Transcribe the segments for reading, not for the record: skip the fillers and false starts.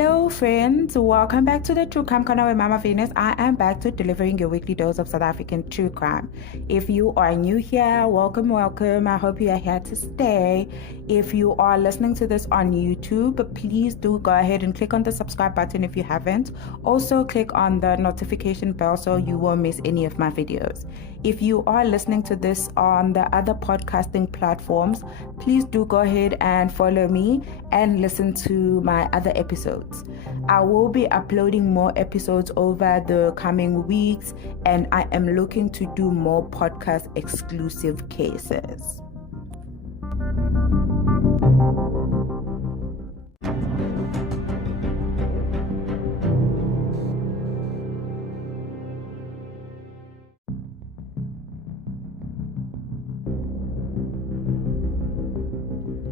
Hello friends, welcome back to the True Crime Corner with Mama Venus. I am back to delivering your weekly dose of South African true crime. If you are new here, welcome. I hope you are here to stay. If you are listening to this on YouTube, please do go ahead and click on the subscribe button if you haven't. Also click on the notification bell so you won't miss any of my videos. If you are listening to this on the other podcasting platforms, please do go ahead and follow me and listen to my other episodes. I will be uploading more episodes over the coming weeks, and I am looking to do more podcast exclusive cases.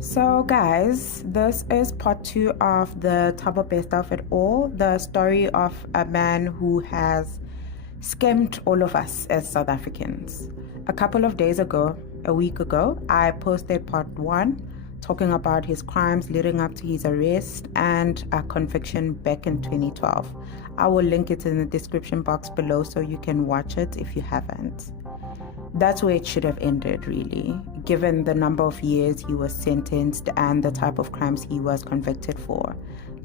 So guys, this is part 2 of the Thabo Bester of it all, the story of a man who has scammed all of us as South Africans. A couple of days ago, a week ago, I posted part 1 talking about his crimes leading up to his arrest and a conviction back in 2012. I will link it in the description box below so you can watch it if you haven't. That's where it should have ended, really, given the number of years he was sentenced and the type of crimes he was convicted for.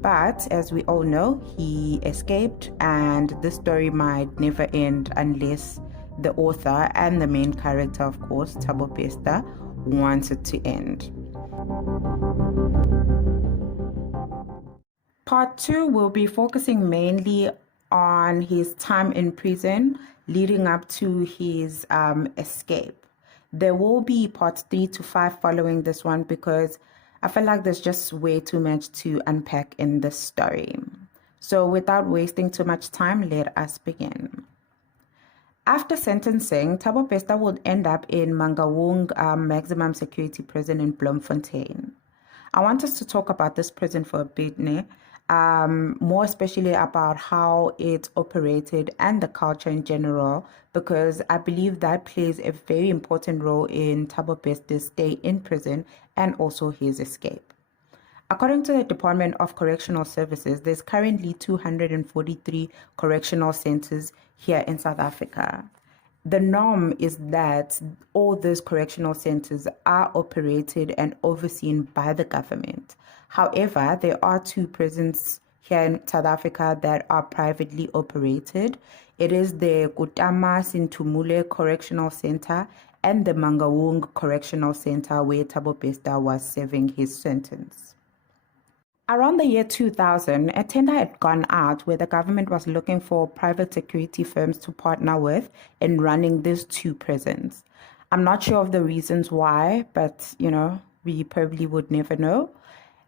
But as we all know, he escaped, and this story might never end unless the author and the main character, of course, Thabo Bester, wants it to end. Part 2 will be focusing mainly on his time in prison leading up to his escape. There will be parts 3 to 5 following this one because I feel like there's just way too much to unpack in this story. So without wasting too much time, let us begin. After sentencing, Thabo Bester would end up in Mangaung maximum security prison in Bloemfontein. I want us to talk about this prison for a bit, more especially about how it operated and the culture in general, because I believe that plays a very important role in Thabo Bester's stay in prison and also his escape. According to the Department of Correctional Services, there's currently 243 correctional centers here in South Africa. The norm is that all those correctional centers are operated and overseen by the government. However, there are 2 prisons here in South Africa that are privately operated. It is the Kutama Sintumule Correctional Center and the Mangaung Correctional Center where Thabo Bester was serving his sentence. Around the year 2000, a tender had gone out where the government was looking for private security firms to partner with in running these 2 prisons. I'm not sure of the reasons why, but we probably would never know.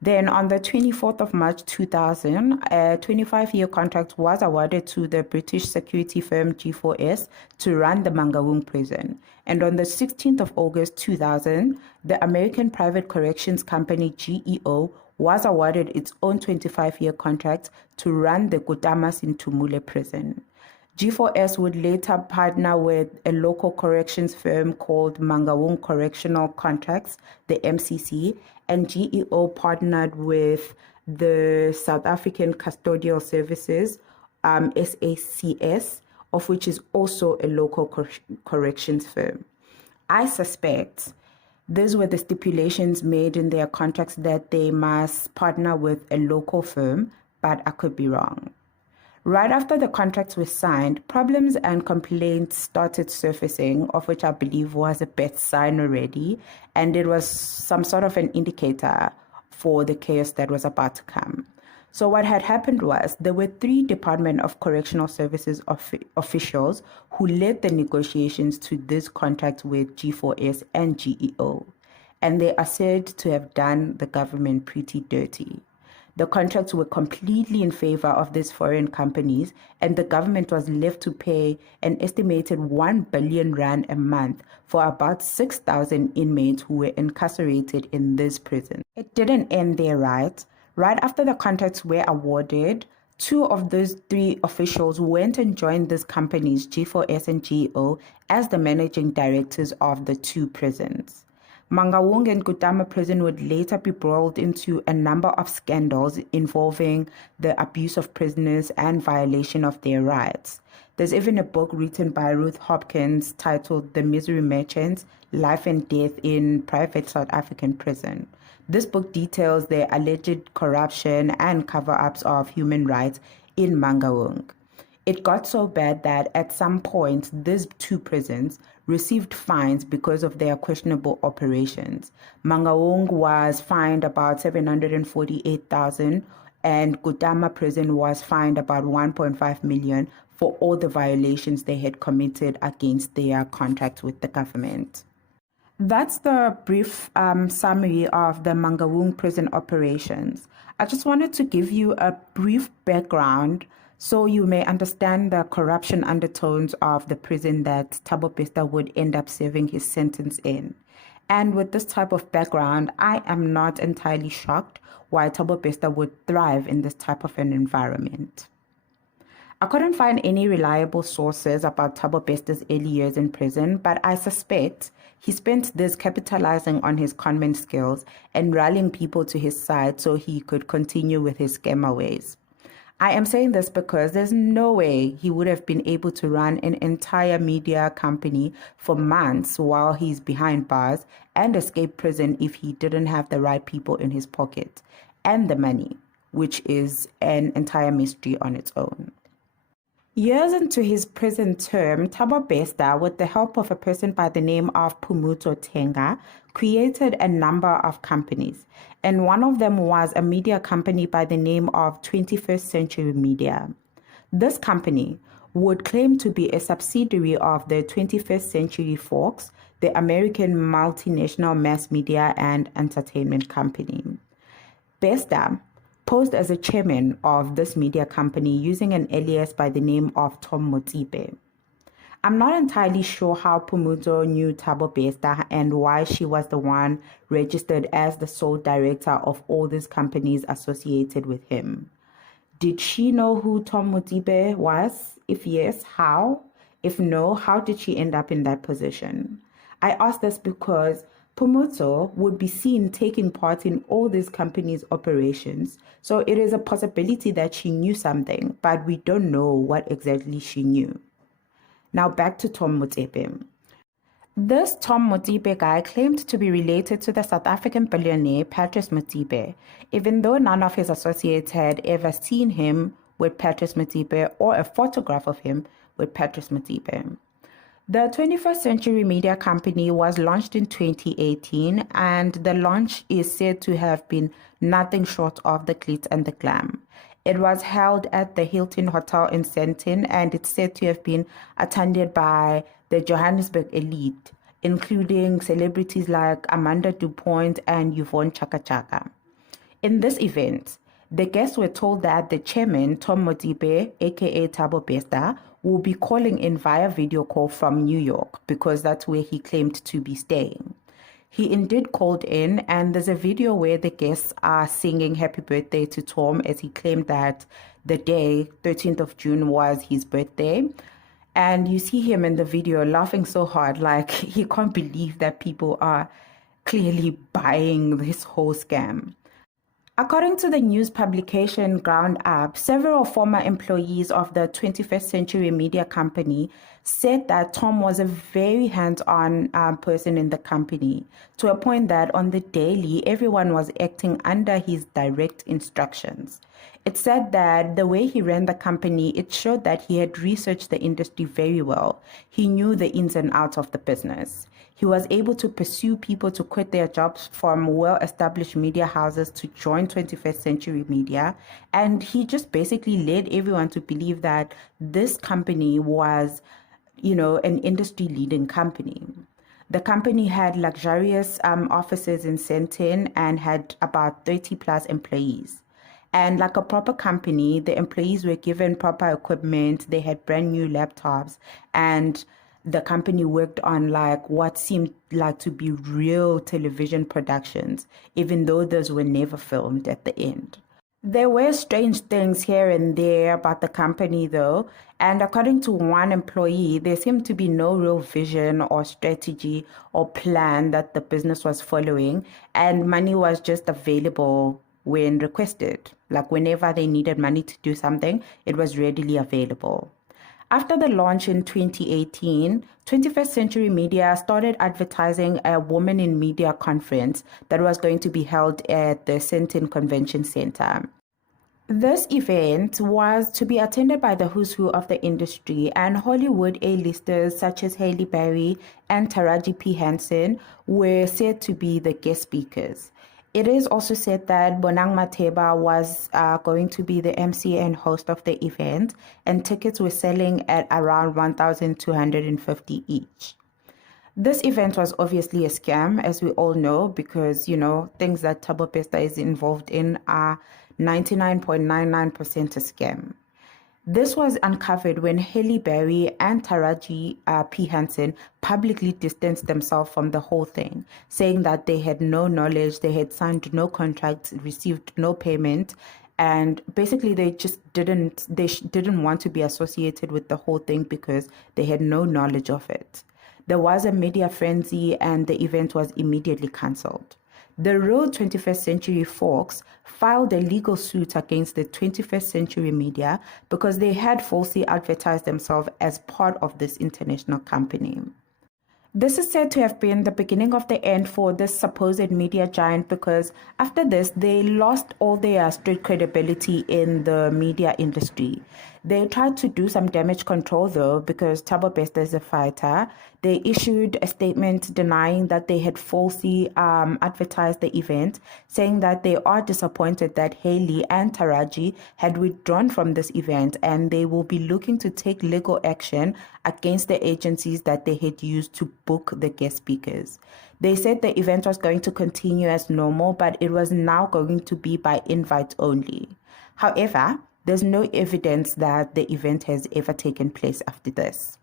Then on the 24th of March 2000, a 25-year contract was awarded to the British security firm G4S to run the Mangaung prison. And on the 16th of August 2000, the American private corrections company GEO was awarded its own 25-year contract to run the Kutama Sintumule prison. G4S would later partner with a local corrections firm called Mangaung Correctional Contracts, the MCC, and GEO partnered with the South African Custodial Services, SACS, of which is also a local corrections firm. I suspect these were the stipulations made in their contracts that they must partner with a local firm, but I could be wrong. Right after the contracts were signed, problems and complaints started surfacing, of which I believe was a bad sign already, and it was some sort of an indicator for the chaos that was about to come. So what had happened was there were 3 Department of Correctional Services officials who led the negotiations to this contract with G4S and GEO, and they are said to have done the government pretty dirty. The contracts were completely in favor of these foreign companies, and the government was left to pay an estimated 1 billion rand a month for about 6,000 inmates who were incarcerated in this prison. It didn't end there, right? Right after the contracts were awarded, 2 of those 3 officials went and joined these companies, G4S and GEO, as the managing directors of the 2 prisons. Mangaung and Kutama prison would later be brought into a number of scandals involving the abuse of prisoners and violation of their rights. There's even a book written by Ruth Hopkins titled The Misery Merchants: Life and Death in Private South African Prison. This book details the alleged corruption and cover-ups of human rights in Mangaung. It got so bad that at some point, these two prisons received fines because of their questionable operations. Mangaung was fined about 748,000 and Kutama prison was fined about 1.5 million for all the violations they had committed against their contracts with the government. That's the brief summary of the Mangaung prison operations. I just wanted to give you a brief background so you may understand the corruption undertones of the prison that Thabo Bester would end up serving his sentence in. And with this type of background, I am not entirely shocked why Thabo Bester would thrive in this type of an environment. I couldn't find any reliable sources about Thabo Bester's early years in prison, but I suspect he spent this capitalizing on his conman skills and rallying people to his side so he could continue with his scammer ways. I am saying this because there's no way he would have been able to run an entire media company for months while he's behind bars and escape prison if he didn't have the right people in his pocket and the money, which is an entire mystery on its own. Years into his prison term, Thabo Bester, with the help of a person by the name of Phumuzo Tenga, created a number of companies, and one of them was a media company by the name of 21st Century Media. This company would claim to be a subsidiary of the 21st Century Fox, the American multinational mass media and entertainment company. Bester posed as a chairman of this media company using an alias by the name of Tom Motsipe. I'm not entirely sure how Phumuzo knew Thabo Bester and why she was the one registered as the sole director of all these companies associated with him. Did she know who Tom Motsipe was? If yes, how? If no, how did she end up in that position? I ask this because Phumuzo would be seen taking part in all these companies' operations, so it is a possibility that she knew something, but we don't know what exactly she knew. Now back to Tom Motsipe. This Tom Motsipe guy claimed to be related to the South African billionaire Patrice Motsipe, even though none of his associates had ever seen him with Patrice Motsipe or a photograph of him with Patrice Motsipe. The 21st Century Media Company was launched in 2018, and the launch is said to have been nothing short of the glitz and the glam. It was held at the Hilton Hotel in Sandton, and it's said to have been attended by the Johannesburg elite, including celebrities like Amanda DuPont and Yvonne Chaka Chaka. In this event, the guests were told that the chairman, Tom Motsipe, aka Thabo Bester, will be calling in via video call from New York because that's where he claimed to be staying. He indeed called in, and there's a video where the guests are singing happy birthday to Tom as he claimed that the day, 13th of June, was his birthday. And you see him in the video laughing so hard, like he can't believe that people are clearly buying this whole scam. According to the news publication Ground Up, several former employees of the 21st Century Media Company said that Tom was a very hands-on person in the company, to a point that on the daily, everyone was acting under his direct instructions. It said that the way he ran the company, it showed that he had researched the industry very well. He knew the ins and outs of the business. He was able to pursue people to quit their jobs from well-established media houses to join 21st Century Media. And he just basically led everyone to believe that this company was, an industry-leading company. The company had luxurious offices in Sandton and had about 30 plus employees. And like a proper company, the employees were given proper equipment, they had brand new laptops, and the company worked on like what seemed like to be real television productions, even though those were never filmed at the end. There were strange things here and there about the company, though, and according to one employee, there seemed to be no real vision or strategy or plan that the business was following, and money was just available when requested. Like whenever they needed money to do something, it was readily available. After the launch in 2018, 21st Century Media started advertising a Women in Media conference that was going to be held at the Sandton Convention Center. This event was to be attended by the who's who of the industry, and Hollywood A-listers such as Halle Berry and Taraji P. Henson were said to be the guest speakers. It is also said that Bonang Mateba was going to be the MC and host of the event, and tickets were selling at around 1,250 each. This event was obviously a scam, as we all know, because, things that Thabo Bester is involved in are 99.99% a scam. This was uncovered when Halle Berry and Taraji P. Henson publicly distanced themselves from the whole thing, saying that they had no knowledge, they had signed no contracts, received no payment, and basically they just didn't want to be associated with the whole thing because they had no knowledge of it. There was a media frenzy and the event was immediately cancelled. The real 21st Century folks filed a legal suit against the 21st Century Media because they had falsely advertised themselves as part of this international company. This is said to have been the beginning of the end for this supposed media giant because after this, they lost all their street credibility in the media industry. They tried to do some damage control though because Thabo Bester is a fighter. They issued a statement denying that they had falsely advertised the event, saying that they are disappointed that Hailey and Taraji had withdrawn from this event and they will be looking to take legal action against the agencies that they had used to book the guest speakers. They said the event was going to continue as normal, but it was now going to be by invite only. However, there's no evidence that the event has ever taken place after this.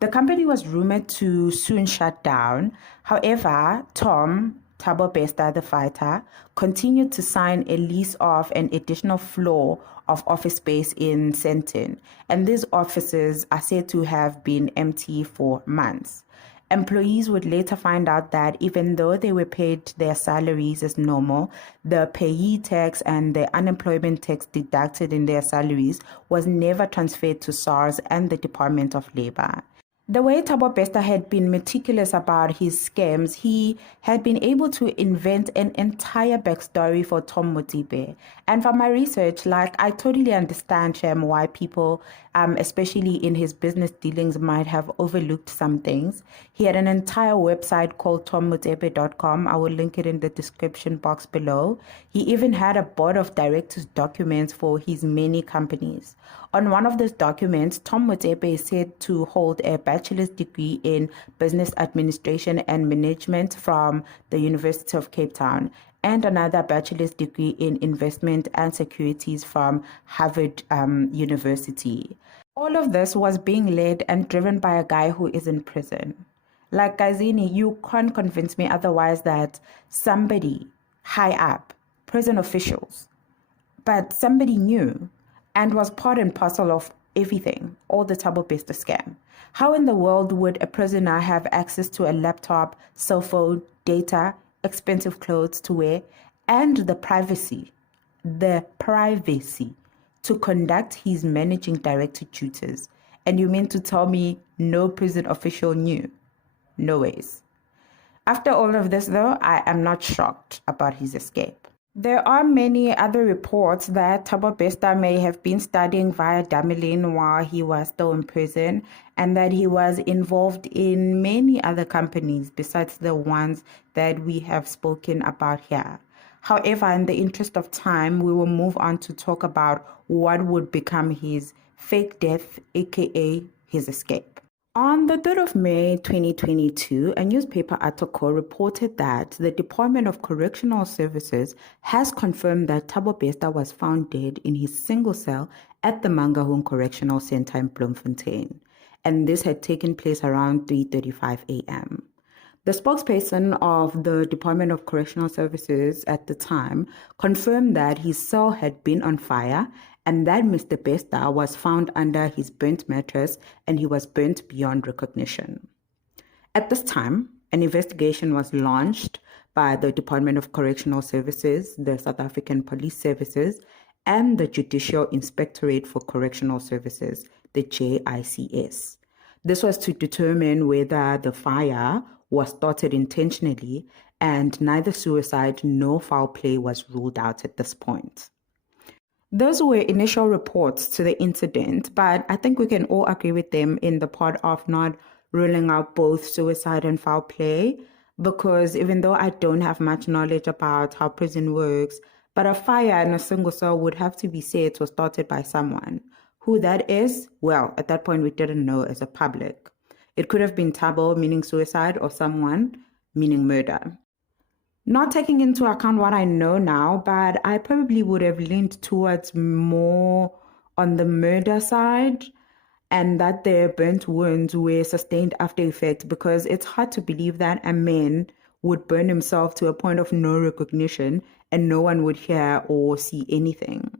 The company was rumored to soon shut down. However, Thabo Bester, the fighter, continued to sign a lease of an additional floor of office space in Sandton, and these offices are said to have been empty for months. Employees would later find out that even though they were paid their salaries as normal, the payee tax and the unemployment tax deducted in their salaries was never transferred to SARS and the Department of Labor. The way Thabo Bester had been meticulous about his scams, he had been able to invent an entire backstory for Tom Motsepe. And from my research, I totally understand, Shem, why people, especially in his business dealings, might have overlooked some things. He had an entire website called tommotsepe.com. I will link it in the description box below. He even had a board of directors documents for his many companies. On one of those documents, Tom Motsepe is said to hold a bachelor's degree in business administration and management from the University of Cape Town and another bachelor's degree in investment and securities from Harvard University. All of this was being led and driven by a guy who is in prison. Like Gazini, you can't convince me otherwise that somebody high up, prison officials, but somebody knew and was part and parcel of everything, all the Thabo Bester scam. How in the world would a prisoner have access to a laptop, cell phone, data, expensive clothes to wear, and the privacy to conduct his managing director duties? And you mean to tell me no prison official knew? No ways. After all of this, though, I am not shocked about his escape. There are many other reports that Thabo Bester may have been studying via Damelin while he was still in prison and that he was involved in many other companies besides the ones that we have spoken about here. However, in the interest of time, we will move on to talk about what would become his fake death, aka his escape. On the 3rd of May 2022, a newspaper article reported that the Department of Correctional Services has confirmed that Thabo Bester was found dead in his single cell at the Mangaung Correctional Center in Bloemfontein, and this had taken place around 3:35 a.m. The spokesperson of the Department of Correctional Services at the time confirmed that his cell had been on fire and that Mr. Bester was found under his burnt mattress and he was burnt beyond recognition. At this time, an investigation was launched by the Department of Correctional Services, the South African Police Services, and the Judicial Inspectorate for Correctional Services, the JICS. This was to determine whether the fire was started intentionally, and neither suicide nor foul play was ruled out at this point. Those were initial reports to the incident, but I think we can all agree with them in the part of not ruling out both suicide and foul play, because even though I don't have much knowledge about how prison works, but a fire in a single cell would have to be said was started by someone. Who that is, well, at that point we didn't know as a public. It could have been Thabo, meaning suicide, or someone, meaning murder. Not taking into account what I know now, but I probably would have leaned towards more on the murder side and that their burnt wounds were sustained after effects, because it's hard to believe that a man would burn himself to a point of no recognition and no one would hear or see anything.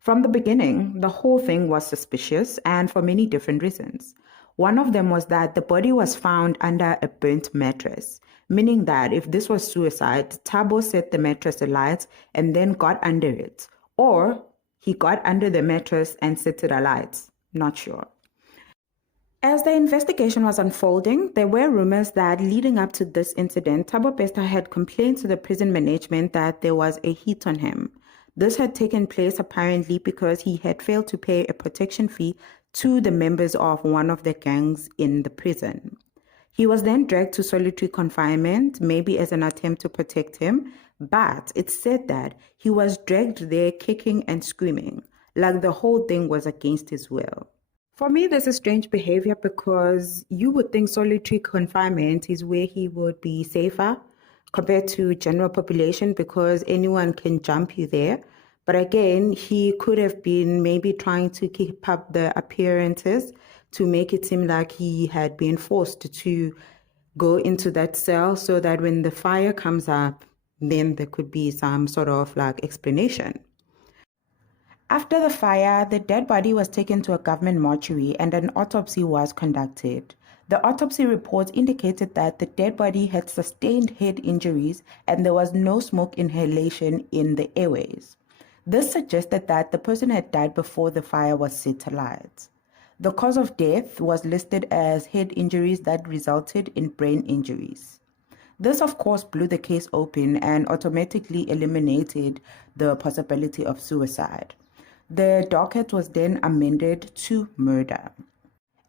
From the beginning, the whole thing was suspicious and for many different reasons. One of them was that the body was found under a burnt mattress, meaning that if this was suicide, Thabo set the mattress alight and then got under it. Or he got under the mattress and set it alight. Not sure. As the investigation was unfolding, there were rumors that leading up to this incident, Thabo Bester had complained to the prison management that there was a hit on him. This had taken place apparently because he had failed to pay a protection fee to the members of one of the gangs in the prison. He was then dragged to solitary confinement, maybe as an attempt to protect him, but it's said that he was dragged there kicking and screaming, like the whole thing was against his will. For me, this is strange behavior because you would think solitary confinement is where he would be safer compared to general population because anyone can jump you there. But again, he could have been maybe trying to keep up the appearances to make it seem like he had been forced to go into that cell so that when the fire comes up, then there could be some sort of like explanation. After the fire, the dead body was taken to a government mortuary and an autopsy was conducted. The autopsy report indicated that the dead body had sustained head injuries and there was no smoke inhalation in the airways. This suggested that the person had died before the fire was set alight. The cause of death was listed as head injuries that resulted in brain injuries. This, of course, blew the case open and automatically eliminated the possibility of suicide. The docket was then amended to murder.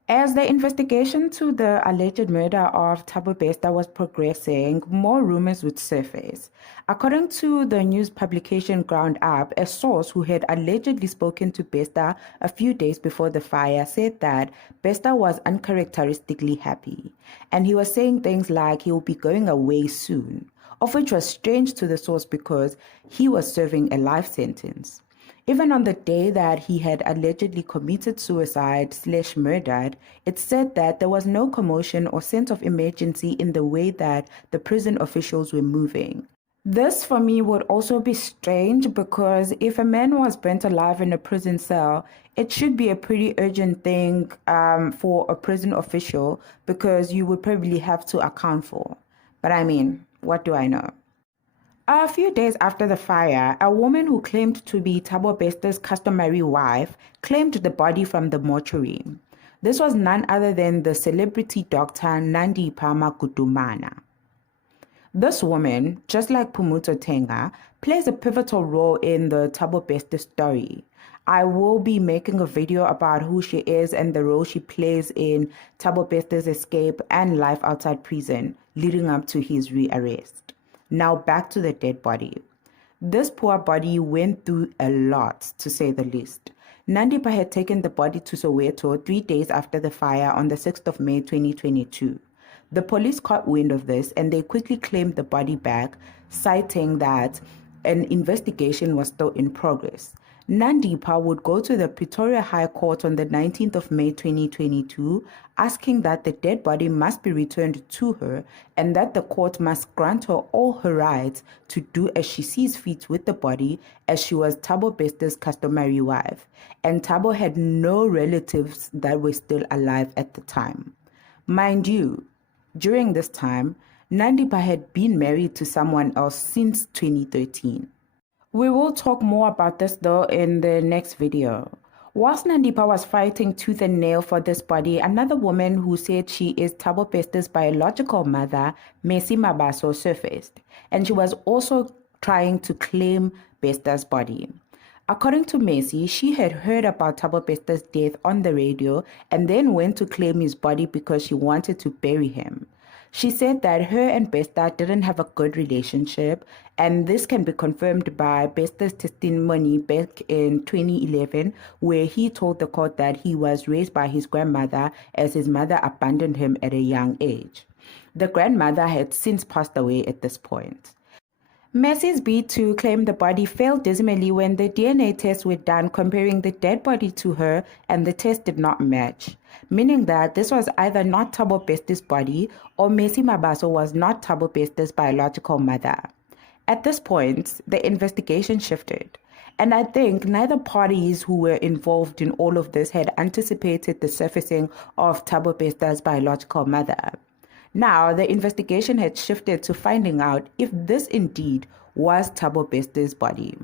As the investigation to the alleged murder of Thabo Bester was progressing, more rumors would surface. According to the news publication Ground Up, a source who had allegedly spoken to Bester a few days before the fire said that Bester was uncharacteristically happy, and he was saying things like he will be going away soon, of which was strange to the source because he was serving a life sentence. Even on the day that he had allegedly committed suicide/murdered, it said that there was no commotion or sense of emergency in the way that the prison officials were moving. This for me would also be strange because if a man was burnt alive in a prison cell, it should be a pretty urgent thing for a prison official because you would probably have to account for. But I mean, what do I know? A few days after the fire, a woman who claimed to be Thabo Bester's customary wife claimed the body from the mortuary. This was none other than the celebrity doctor Nandi Gudumana. This woman, just like Pumuto Tenga, plays a pivotal role in the Thabo Bester story. I will be making a video about who she is and the role she plays in Thabo Bester's escape and life outside prison leading up to his rearrest. Now back to the dead body. This poor body went through a lot, to say the least. Nandipa had taken the body to Soweto 3 days after the fire on the 6th of May 2022. The police caught wind of this and they quickly claimed the body back, citing that an investigation was still in progress. Nandipha would go to the Pretoria High Court on the 19th of May 2022, asking that the dead body must be returned to her and that the court must grant her all her rights to do as she sees fit with the body, as she was Thabo Bester's customary wife, and Thabo had no relatives that were still alive at the time. Mind you, during this time, Nandipha had been married to someone else since 2013. We will talk more about this though in the next video. Whilst Nandipha was fighting tooth and nail for this body, another woman who said she is Thabo Bester's biological mother, Messi Mabaso, surfaced, and she was also trying to claim Bester's body. According to Messi, she had heard about Thabo Bester's death on the radio and then went to claim his body because she wanted to bury him. She said that her and Bester didn't have a good relationship, and this can be confirmed by Bester's testimony back in 2011, where he told the court that he was raised by his grandmother as his mother abandoned him at a young age. The grandmother had since passed away at this point. Messi's bid to claim the body failed dismally when the DNA tests were done comparing the dead body to her, and the test did not match, meaning that this was either not Thabo Bester's body or Messi Mabaso was not Thabo Bester's biological mother. At this point, the investigation shifted, and I think neither parties who were involved in all of this had anticipated the surfacing of Thabo Bester's biological mother. Now, the investigation had shifted to finding out if this indeed was Thabo Bester's body.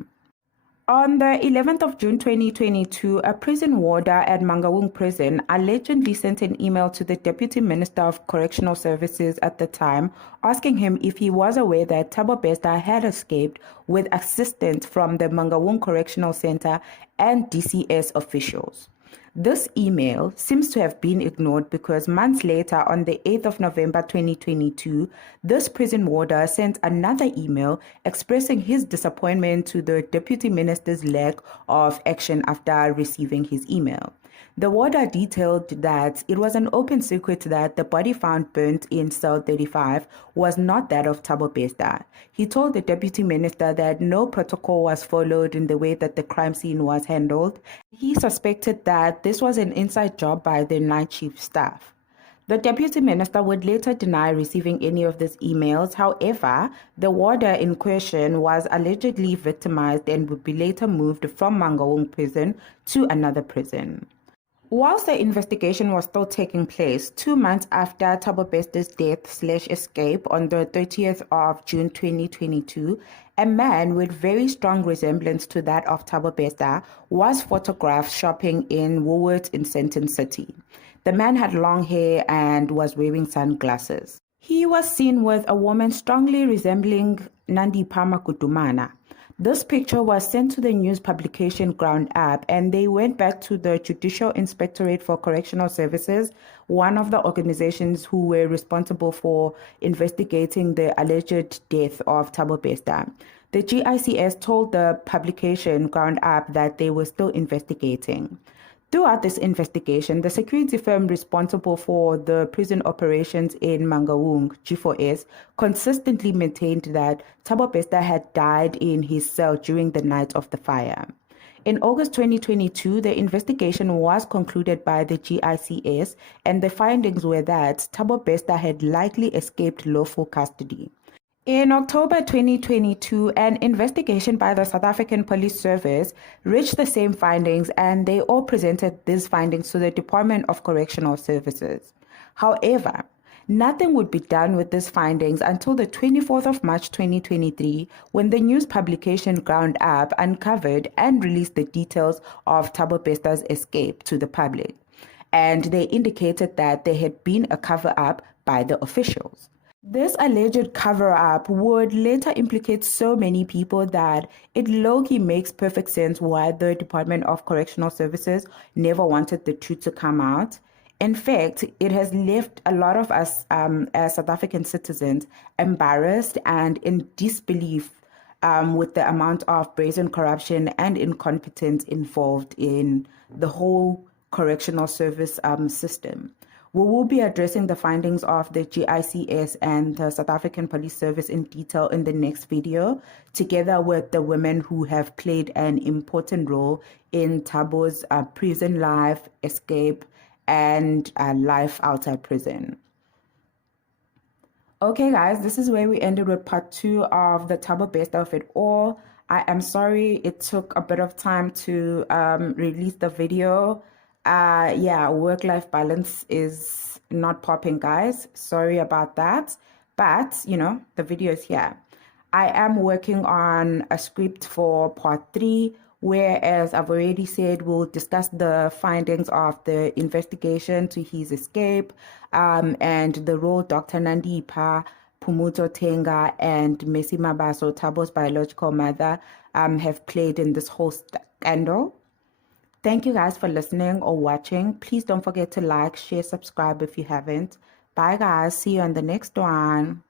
On the 11th of June 2022, a prison warder at Mangaung Prison allegedly sent an email to the Deputy Minister of Correctional Services at the time, asking him if he was aware that Thabo Bester had escaped with assistance from the Mangaung Correctional Center and DCS officials. This email seems to have been ignored because months later, on the 8th of November 2022, this prison warder sent another email expressing his disappointment to the Deputy Minister's lack of action after receiving his email. The warder detailed that it was an open secret that the body found burnt in cell 35 was not that of Thabo Bester. He told the deputy minister that no protocol was followed in the way that the crime scene was handled. He suspected that this was an inside job by the night shift staff. The deputy minister would later deny receiving any of these emails. However, the warder in question was allegedly victimized and would be later moved from Mangaung prison to another prison. Whilst the investigation was still taking place, 2 months after Thabo Bester's death/escape on the 30th of June 2022, a man with very strong resemblance to that of Thabo Bester was photographed shopping in Woolworths in Sandton City. The man had long hair and was wearing sunglasses. He was seen with a woman strongly resembling Nandipha Makutumana. This picture was sent to the news publication Ground Up, and they went back to the Judicial Inspectorate for Correctional Services, one of the organizations who were responsible for investigating the alleged death of Thabo Bester. The GICS told the publication Ground Up that they were still investigating. Throughout this investigation, the security firm responsible for the prison operations in Mangaung, G4S, consistently maintained that Thabo Bester had died in his cell during the night of the fire. In August 2022, the investigation was concluded by the GICS, and the findings were that Thabo Bester had likely escaped lawful custody. In October 2022, an investigation by the South African Police Service reached the same findings, and they all presented these findings to the Department of Correctional Services. However, nothing would be done with these findings until the 24th of March 2023, when the news publication Ground Up uncovered and released the details of Thabo Bester's escape to the public. And they indicated that there had been a cover-up by the officials. This alleged cover-up would later implicate so many people that it low-key makes perfect sense why the Department of Correctional Services never wanted the truth to come out. In fact, it has left a lot of us as South African citizens embarrassed and in disbelief with the amount of brazen corruption and incompetence involved in the whole correctional service system. We will be addressing the findings of the GICS and the South African Police Service in detail in the next video, together with the women who have played an important role in Thabo's prison life, escape, and life outside prison. Okay, guys, this is where we ended with part 2 of the Thabo Bester of it all. I am sorry it took a bit of time to release the video. Yeah, work-life balance is not popping, guys. Sorry about that. But, you know, the video is here. I am working on a script for part 3, whereas I've already said we'll discuss the findings of the investigation to his escape and the role Dr. Nandipha, Pumuto Tenga, and Messi Mabaso, Thabo's biological mother, have played in this whole scandal. Thank you guys for listening or watching. Please don't forget to like, share, subscribe if you haven't. Bye guys. See you on the next one.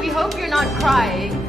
We hope you're not crying.